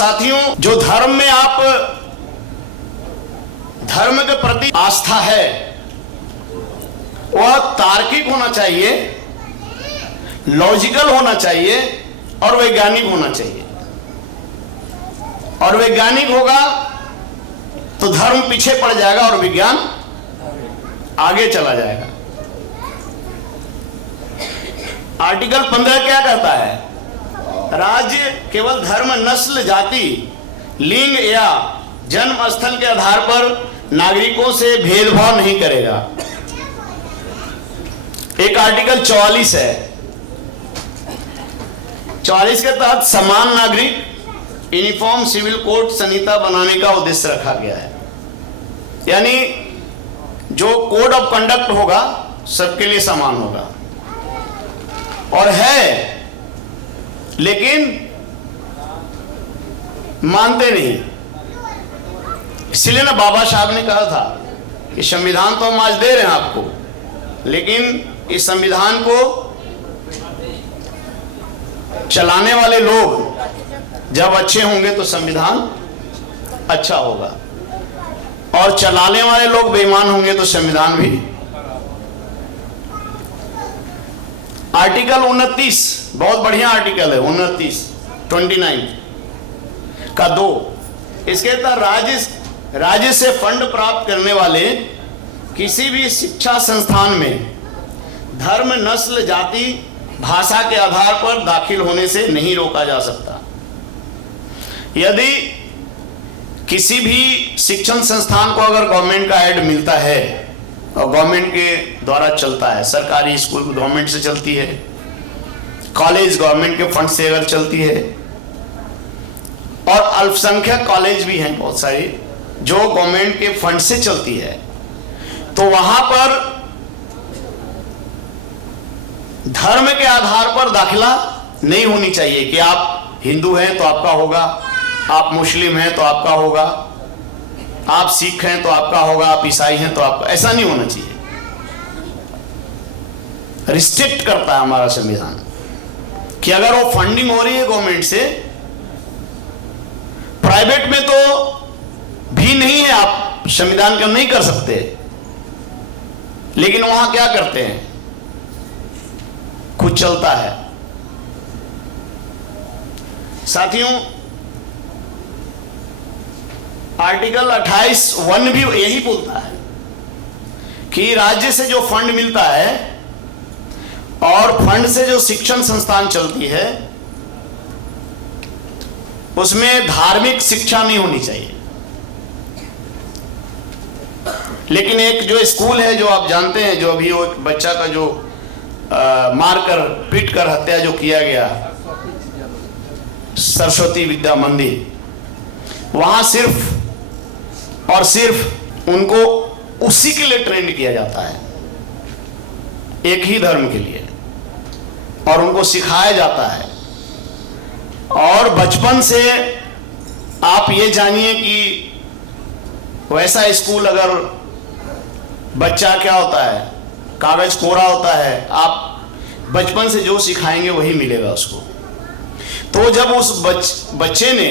साथियों, जो धर्म में आप धर्म के प्रति आस्था है वह तार्किक होना चाहिए, लॉजिकल होना चाहिए और वैज्ञानिक होना चाहिए। और वैज्ञानिक होगा तो धर्म पीछे पड़ जाएगा और विज्ञान आगे चला जाएगा। आर्टिकल 15 क्या कहता है? राज्य केवल धर्म, नस्ल, जाति, लिंग या जन्म स्थल के आधार पर नागरिकों से भेदभाव नहीं करेगा। एक आर्टिकल 44 है। 44 के तहत समान नागरिक यूनिफॉर्म सिविल कोड संहिता बनाने का उद्देश्य रखा गया है। यानी जो कोड ऑफ कंडक्ट होगा सबके लिए समान होगा। और है, लेकिन मानते नहीं। इसलिए ना बाबा साहब ने कहा था कि संविधान तो हम आज दे रहे हैं आपको, लेकिन इस संविधान को चलाने वाले लोग जब अच्छे होंगे तो संविधान अच्छा होगा, और चलाने वाले लोग बेईमान होंगे तो संविधान भी। आर्टिकल 29 बहुत बढ़िया आर्टिकल है, 29 का 2। इसके तहत राज्य से फंड प्राप्त करने वाले किसी भी शिक्षा संस्थान में धर्म, नस्ल, जाति, भाषा के आधार पर दाखिल होने से नहीं रोका जा सकता। यदि किसी भी शिक्षण संस्थान को अगर गवर्नमेंट का एड मिलता है और गवर्नमेंट के द्वारा चलता है, सरकारी स्कूल गवर्नमेंट से चलती है, कॉलेज गवर्नमेंट के फंड से अगर चलती है, और अल्पसंख्यक कॉलेज भी हैं बहुत सारी जो गवर्नमेंट के फंड से चलती है, तो वहां पर धर्म के आधार पर दाखिला नहीं होनी चाहिए कि आप हिंदू हैं तो आपका होगा, आप मुस्लिम हैं तो आपका होगा, आप सिख हैं तो आपका होगा, आप ईसाई हैं तो आपका। ऐसा नहीं होना चाहिए। रिस्ट्रिक्ट करता है हमारा संविधान कि अगर वो फंडिंग हो रही है गवर्नमेंट से, प्राइवेट में तो भी नहीं है, आप संविधान का नहीं कर सकते, लेकिन वहां क्या करते हैं, कुछ चलता है। साथियों, आर्टिकल 28(1) भी यही बोलता है कि राज्य से जो फंड मिलता है और फंड से जो शिक्षण संस्थान चलती है उसमें धार्मिक शिक्षा नहीं होनी चाहिए। लेकिन एक जो स्कूल है, जो आप जानते हैं, जो अभी वो एक बच्चा का जो मारकर पीट कर हत्या जो किया गया, सरस्वती विद्या मंदिर, वहां सिर्फ और सिर्फ उनको उसी के लिए ट्रेंड किया जाता है, एक ही धर्म के लिए, और उनको सिखाया जाता है। और बचपन से आप ये जानिए कि वैसा स्कूल अगर बच्चा क्या होता है, कागज कोरा होता है, आप बचपन से जो सिखाएंगे वही मिलेगा उसको। तो जब उस बच्चे ने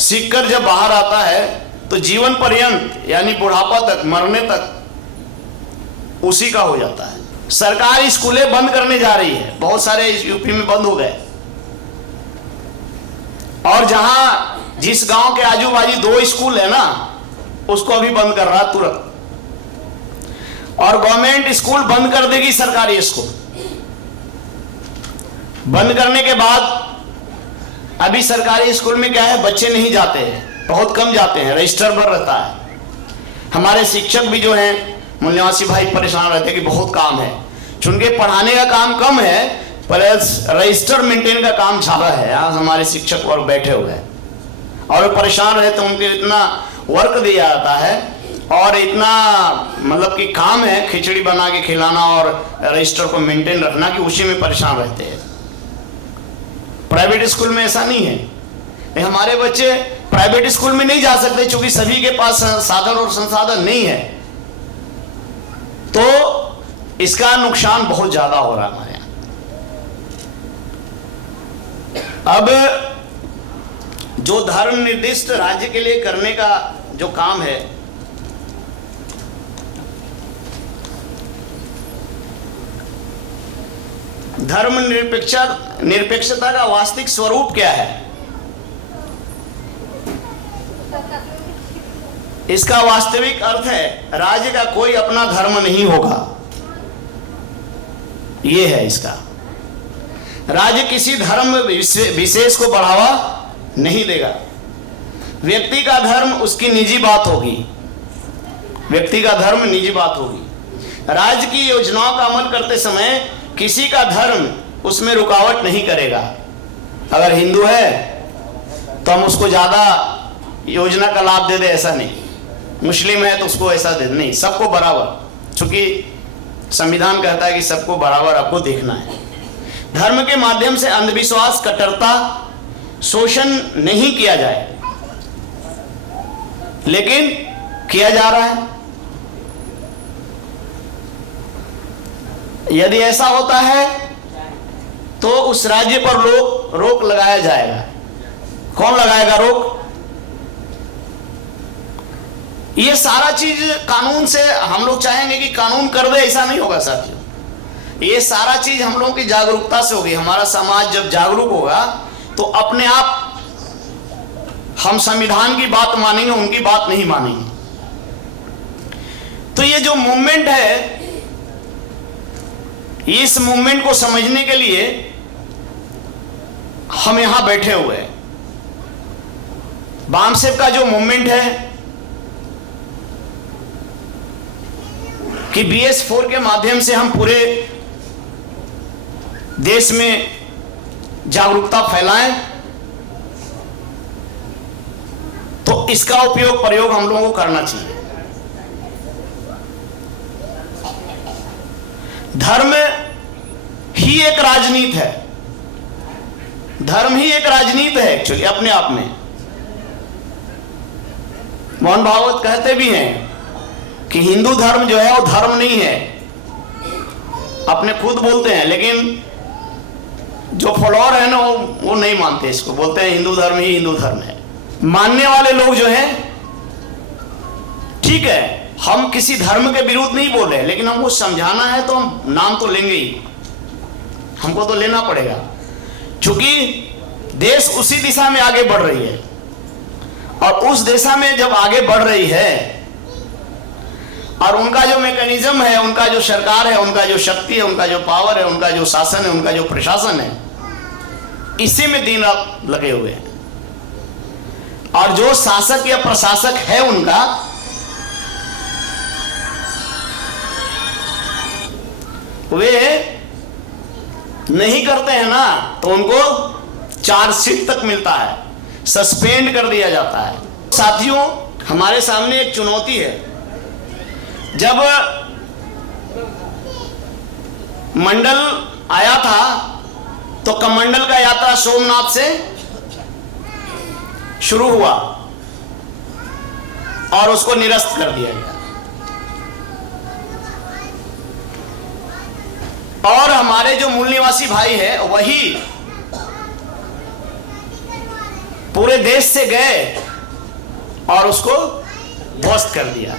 सीखकर जब बाहर आता है तो जीवन पर्यंत यानी बुढ़ापा तक, मरने तक उसी का हो जाता है। सरकारी स्कूलें बंद करने जा रही है, बहुत सारे यूपी में बंद हो गए, और जहां जिस गांव के आजू बाजू 2 स्कूल है ना, उसको अभी बंद कर रहा तुरंत। और गवर्नमेंट स्कूल बंद कर देगी, सरकारी स्कूल बंद करने के बाद अभी सरकारी स्कूल में क्या है, बच्चे नहीं जाते हैं, बहुत कम जाते हैं, रजिस्टर पर रहता है। हमारे शिक्षक भी जो हैं मूल्यवासी भाई परेशान रहते हैं कि बहुत काम है, चूंकि पढ़ाने का काम कम है पर रजिस्टर मेंटेन का काम ज्यादा है। आज हमारे शिक्षक वर्ग बैठे हुए हैं और वो परेशान रहते हैं, उनके इतना वर्क दिया जाता है और इतना मतलब कि काम है खिचड़ी बना के खिलाना और रजिस्टर को मेंटेन रखना कि उसी में परेशान रहते हैं। प्राइवेट स्कूल में ऐसा नहीं है। हमारे बच्चे प्राइवेट स्कूल में नहीं जा सकते क्योंकि सभी के पास साधन और संसाधन नहीं है, तो इसका नुकसान बहुत ज्यादा हो रहा है हमारे यहाँ। अब जो धर्म निर्दिष्ट राज्य के लिए करने का जो काम है, धर्म निरपेक्षता का वास्तविक स्वरूप क्या है? इसका वास्तविक अर्थ है राज्य का कोई अपना धर्म नहीं होगा। यह है इसका। राज्य किसी धर्म विशेष को बढ़ावा नहीं देगा। व्यक्ति का धर्म उसकी निजी बात होगी। व्यक्ति का धर्म निजी बात होगी। राज्य की योजनाओं का अमल करते समय किसी का धर्म उसमें रुकावट नहीं करेगा। अगर हिंदू है तो हम उसको ज्यादा योजना का लाभ दे दे, ऐसा नहीं। मुस्लिम है तो उसको ऐसा दे, नहीं, सबको बराबर, क्योंकि संविधान कहता है कि सबको बराबर आपको देखना है। धर्म के माध्यम से अंधविश्वास, कट्टरता, शोषण नहीं किया जाए, लेकिन किया जा रहा है। यदि ऐसा होता है तो उस राज्य पर रोक लगाया जाएगा। कौन लगाएगा रोक? ये सारा चीज कानून से हम लोग चाहेंगे कि कानून कर दे, ऐसा नहीं होगा साथियों। ये सारा चीज हम लोगों की जागरूकता से होगी। हमारा समाज जब जागरूक होगा तो अपने आप हम संविधान की बात मानेंगे, उनकी बात नहीं मानेंगे। तो ये जो मूवमेंट है, इस मूवमेंट को समझने के लिए हम यहां बैठे हुए हैं। बामसेफ का जो मूवमेंट है कि BS4 के माध्यम से हम पूरे देश में जागरूकता फैलाएं, तो इसका प्रयोग हम लोगों को करना चाहिए। धर्म ही एक राजनीति है। धर्म ही एक राजनीति है एक्चुअली अपने आप में। मोहन भागवत कहते भी हैं कि हिंदू धर्म जो है वो धर्म नहीं है, अपने खुद बोलते हैं, लेकिन जो फॉलोअर है ना वो नहीं मानते इसको, बोलते हैं हिंदू धर्म ही हिंदू धर्म है। मानने वाले लोग जो हैं, ठीक है, हम किसी धर्म के विरुद्ध नहीं बोल रहे, लेकिन हमको समझाना है तो हम नाम तो लेंगे ही, हमको तो लेना पड़ेगा, क्योंकि देश उसी दिशा में आगे बढ़ रही है। और उस दिशा में जब आगे बढ़ रही है और उनका जो मैकेनिज्म है, उनका जो सरकार है, उनका जो शक्ति है, उनका जो पावर है, उनका जो शासन है, उनका जो प्रशासन है, इसी में दिन रात लगे हुए हैं। और जो शासक या प्रशासक है उनका, वे नहीं करते हैं ना तो उनको चार्जशीट तक मिलता है, सस्पेंड कर दिया जाता है। साथियों, हमारे सामने एक चुनौती है। जब मंडल आया था तो कमंडल का यात्रा सोमनाथ से शुरू हुआ और उसको निरस्त कर दिया गया। और हमारे जो मूल निवासी भाई है वही पूरे देश से गए और उसको ध्वस्त कर दिया।